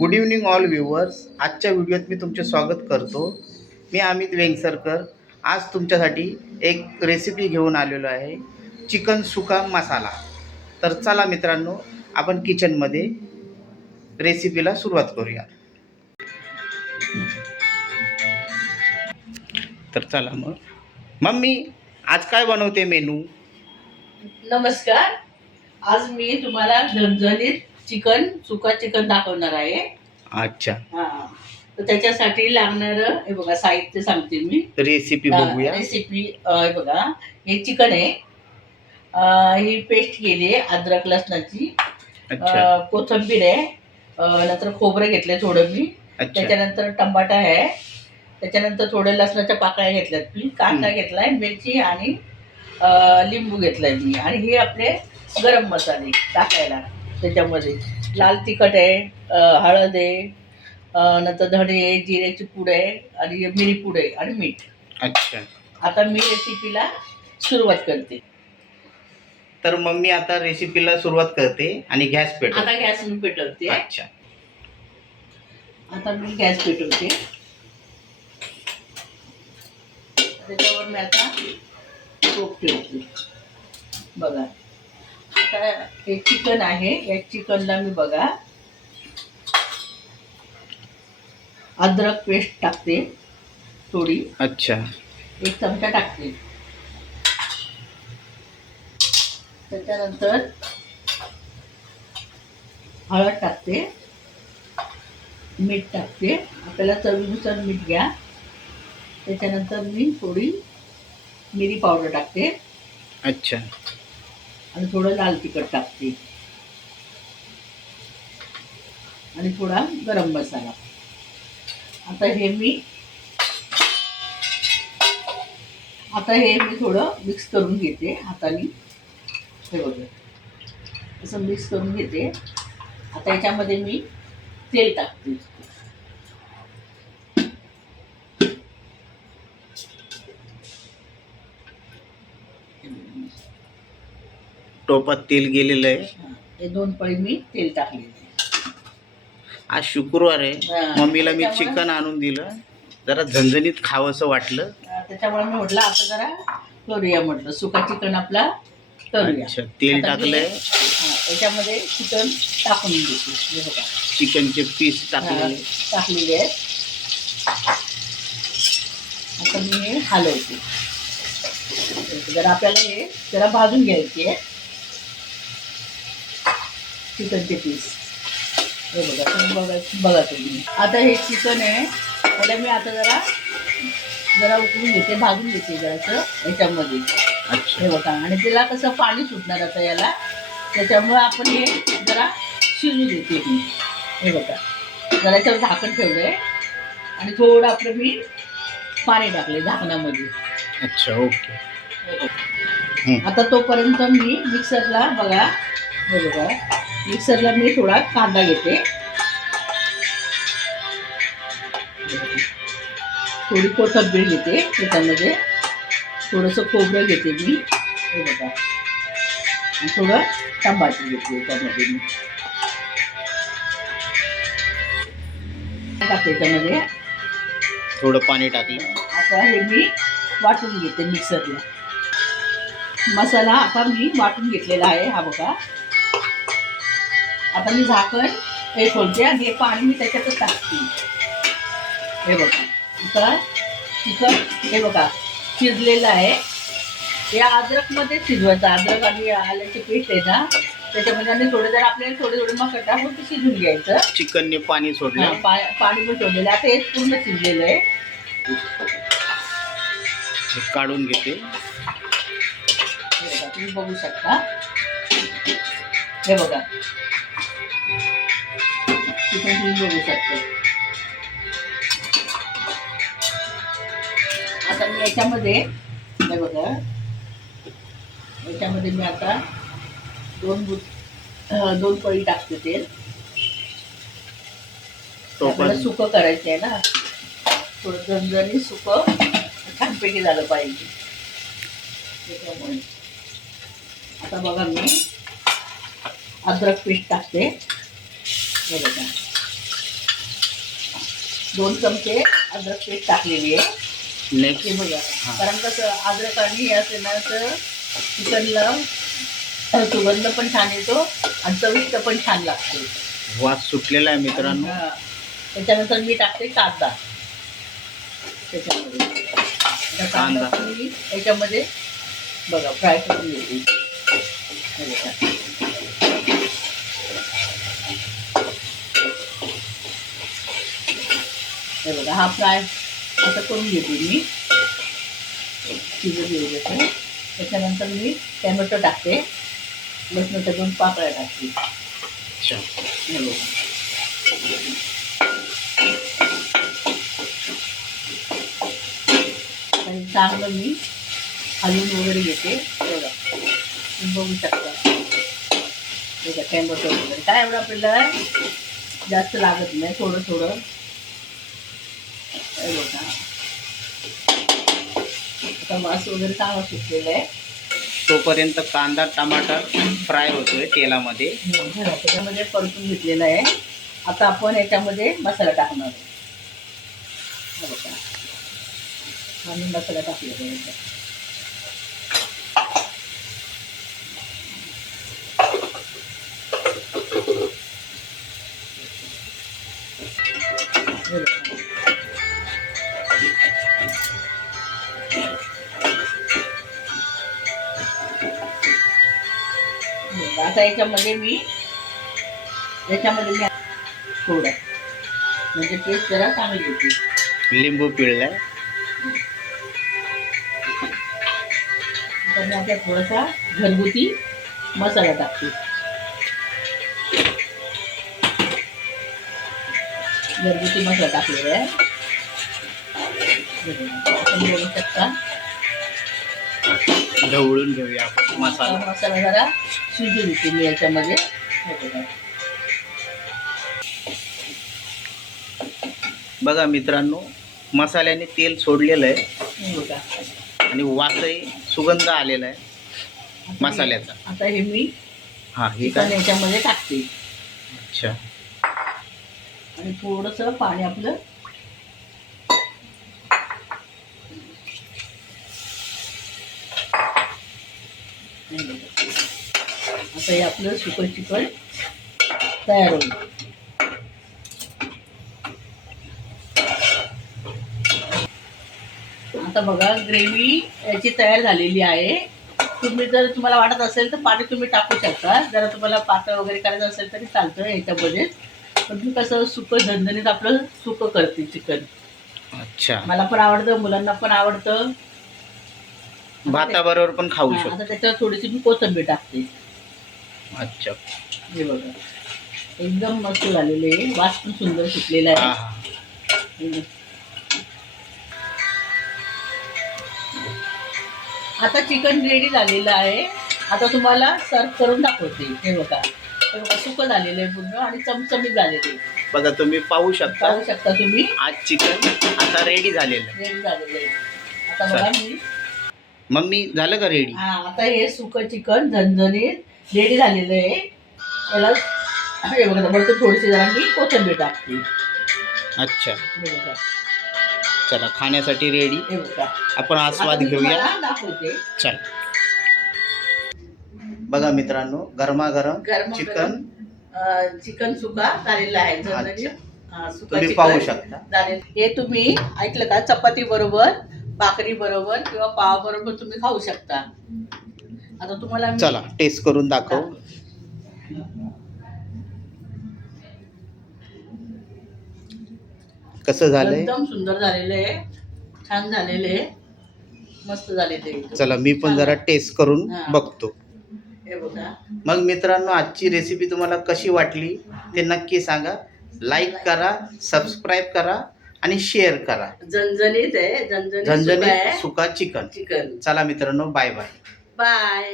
Good evening all viewers. आजच्या व्हिडिओत मी तुमचे स्वागत करतो. मी अमित वेंगसरकर. आज तुमच्यासाठी एक रेसिपी घेऊन आलेलो आहे, चिकन सुका मसाला. तर चला मित्रांनो, आपण किचनमध्ये रेसिपीला सुरुवात करूया. तर चला मग. मम्मी, आज काय बनवते मेनू? नमस्कार. आज मी तुम्हाला झणझणीत सुका चिकन दाखवणार आहे. अच्छा, तर त्याच्यासाठी लागणारं हे बघा, साहित्य सांगते मी. रेसिपी बघूया. रेसिपी हे बघा, हे चिकन आहे. ही पेस्ट केली आहे अद्रक लसणाची. कोथिंबीर आहे. नंतर खोबरं घेतलंय थोडं मी. त्याच्यानंतर टमाटा आहे. त्याच्यानंतर थोड्या लसणाच्या पाकळ्या घेतल्यात मी. कांदा घेतलाय, मिरची आणि लिंबू घेतलाय मी. आणि हे आपले गरम मसाले टाकायला त्याच्यामध्ये. लाल तिखट आहे, हळद आहे, नंतर धणे आहे, जिऱ्याची पूड आहे आणि मिरी पूड आहे आणि मीठ. अच्छा, आता मी रेसिपीला सुरुवात करते. तर मम्मी आता रेसिपीला सुरुवात करते आणि गॅस पेटवते. आता गॅस मी पेटवते. अच्छा, आता मी गॅस पेटवते. त्याच्यावर मी आता टोप ठेवते. बघा, आता हे चिकन आहे. या चिकनला मी बघा अद्रक पेस्ट टाकते थोडी. अच्छा, 1 चमचा टाकते. त्याच्यानंतर हळद टाकते, मीठ टाकते. आपल्याला चवीनुसार मीठ घ्या. त्याच्यानंतर मी थोडी मिरी पावडर टाकते. अच्छा, आणि थोडं लाल तिखट टाकते आणि थोडा गरम मसाला. आता हे मी थोडं मिक्स करून घेते हाताने. हे बघा, असं मिक्स करून घेते. आता याच्यामध्ये मी तेल टाकते. टोपात तेल गेलेलं आहे. हे 2 पळी मी तेल टाकले. आज शुक्रवार आहे. मम्मीला मी चिकन आणून दिलं, जरा झणझणीत खावंसं वाटलं. त्याच्यामुळे मी म्हटलं आता जरा करूया, म्हटलं सुका चिकन आपला करूया. अच्छा, तेल टाकलंय. याच्यामध्ये चिकन टाकून घेते. हे बघा, चिकनचे पीस टाकलेले आहेत. आता मी हे हलवते. जरा आपल्याला हे जरा भाजून घ्यायचे चिकनचे पीस. हे बघा, बघा तुम्ही. आता हे चिकन आहे, त्याला मी आता जरा उकळून घेते, भाजून घेते जरासं याच्यामध्ये. हे बघा, आणि त्याला कसं पाणी सुटणार आता याला, त्याच्यामुळे आपण हे जरा शिजू देते मी. हे बघा, जरा याच्यावर झाकण ठेवलंय आणि थोडं आपलं मी पाणी टाकले झाकणामध्ये. अच्छा, ओके. आता तोपर्यंत मी मिक्सरला बघा, हे बघा, मिक्सरला मी थोडा कांदा घेते, थोडी कोथिंबीर घेते, त्याच्यामध्ये थोडंसं खोबरं घेते मी. हे बघा, आणि थोडं टमाटर घेते त्याच्यामध्ये मी टाकते. त्याच्यामध्ये थोडं पाणी टाकलं. आता हे मी वाटून घेते मिक्सरला. मसाला आता मी वाटून घेतलेला आहे. हा बघा, आता मी झाकण हे खोलते आणि हे पाणी मी त्याच्यातच टाकते. हे बघा, आता चिकन हे बघा शिजलेलं आहे. या अद्रकमध्ये शिजवायचं. अद्रक आणि आल्याची पेस्ट आहे ना, त्याच्यामध्ये आणि थोडं आपल्याला थोडे मसाला टाकून ते शिजून घ्यायचं. चिकनने पाणी सोडलं. पाणी पण सोडलेलं. आता हे पूर्ण शिजलेलं आहे. काढून घेते. तुम्ही बघू शकता. हे बघा, चिकन तुम्ही बघू शकता. आता मी याच्यामध्ये हे बघा, याच्यामध्ये मी आता 2 पळी टाकते तेल. आपल्याला सुकं करायचं आहे ना, थोडं झणझणीत सुकं छानपैकी झालं पाहिजे. त्याच्यामुळे आता बघा मी अद्रक पेस्ट टाकते. हे बघा, 2 चमचे अद्रक पेस्ट टाकलेली आहे. हे नेक्स्ट बघा, हां. कारण कसं अद्रक आणि हे असेल ना तर चिकनला सुगंध पण छान येतो आणि चविष्ट पण छान लागते. वास सुटलेला आहे मित्रांनो. हां. त्याच्यानंतर मी टाकते कांदा त्याच्यामध्ये. आता कांदा कांदा. पण मी याच्यामध्ये बघा फ्राय करून घेते. हे बघा. हे बघा, हा फ्राय असं करून घेते मी, शिजत घेऊ देते. त्याच्यानंतर मी टॅमॅटो टाकते, लसणाच्या 2 पाकळ्या टाकते. अच्छा. हे बघा. आणि चांगलं मी हलवून वगैरे घेते. बघा, तुम्ही बघू शकता. बघा टॅमॅटो वगैरे काय एवढं आपल्याला जास्त लागत नाही, थोडं थोडं. हे बघा, आता वास वगैरे चांगला सुटलेला आहे. तोपर्यंत कांदा टमाटर फ्राय होतोय तेलामध्ये. त्याच्यामध्ये परतून घेतलेला आहे. आता आपण याच्यामध्ये मसाला टाकणार आहे. हे बघा, आणि मसाला टाकलेला आहे याच्यात. हे बघा. आता याच्यामध्ये मी थोडं म्हणजे टेस्ट जरा चांगली होती. लिंबू पिळलाय. तर मी आता थोडासा घरगुती मसाला टाकते. घरगुती मसाला टाकलेला आहे. तुम्ही बघू शकता. ढवळून घेऊया आपण मसाला. मसाला जरा शिजू देते मी याच्यामध्ये. हे बघा. बघा मित्रांनो, मसाल्याने तेल सोडलेलं आहे हे बघा. आणि वासही सुगंध आलेला आहे आता मसाल्याचा. आता हे मी हा, हे चिकन काय? याच्यामध्ये टाकते अच्छा. आणि थोडंसं पाणी आपलं आता हे आपलं सुकं चिकन तयार होईल. आता बघा ग्रेव्ही याची तयार झालेली आहे. तुम्ही जर तुम्हाला वाटत असेल तर पाणी तुम्ही टाकू शकता. जरा तुम्हाला पातळ वगैरे करायचं असेल तरी चालतं याच्यामध्ये. पण मी कसं सुकं झणझणीत आपलं सुकं करते चिकन. अच्छा. मला पण आवडतं, मुलांना पण आवडतं. भाताबरोबर पण खाऊ हा, शकतो. आता त्याच्यावर थोडीशी मी कोथिंबीर टाकते. अच्छा. हे बघा, एकदम मस्त झालेले आहे. वास पण सुंदर सुटलेला हा आहे. हा. आता चिकन रेडी झालेलं आहे. आता तुम्हाला सर्व करून दाखवते. हे बघा, हे बघा सुकं झालेलं आहे पूर्ण आणि चमचमीत झालेलं आहे. बघा तुम्ही पाहू शकता. पाहू शकता तुम्ही. आज चिकन आता रेडी झालेलं आहे. रेडी झालेलं आहे. आता बघा मी मम्मी झालं का रेडी? हा, आता हे सुकं चिकन झणझणीत रेडी झालेलं आहे. त्याला हे बघा, वरतून थोडीशी जरा मी कोथिंबीर टाकते. अच्छा. हे बघा, चला खाण्यासाठी रेडी. हे बघा. आपण आस्वाद आता मी घेऊया. तुम्हाला दाखवते. चल. बघा मित्रांनो, गरमागरम गरम चिकन चिकन सुका झालेला आहे. झणझणीत. हा, सुका तुम्ही चिकन पाहू शकता. झालेलं. हे तुम्ही ऐकलं का, चपाती बरोबर, भाकरी बरोबर किंवा पाव बरोबर तुम्ही खाऊ शकता. आता तुम्हाला मी चला टेस्ट करून दाखव. कसं झालंय? एकदम सुंदर झालेलं आहे, छान झालेले आहे, मस्त झालेले आहे. चला मी पण जरा टेस्ट करून हा. बघतो. हे बघा. मग मित्रांनो, आजची रेसिपी तुम्हाला कशी वाटली ते नक्की सांगा. लाईक करा, सबस्क्राईब करा आणि शेअर करा. झणझणीत आहे, झणझणीत झणझणीत आहे सुका चिकन. चिकन. चला मित्रांनो, बाय बाय. बाय.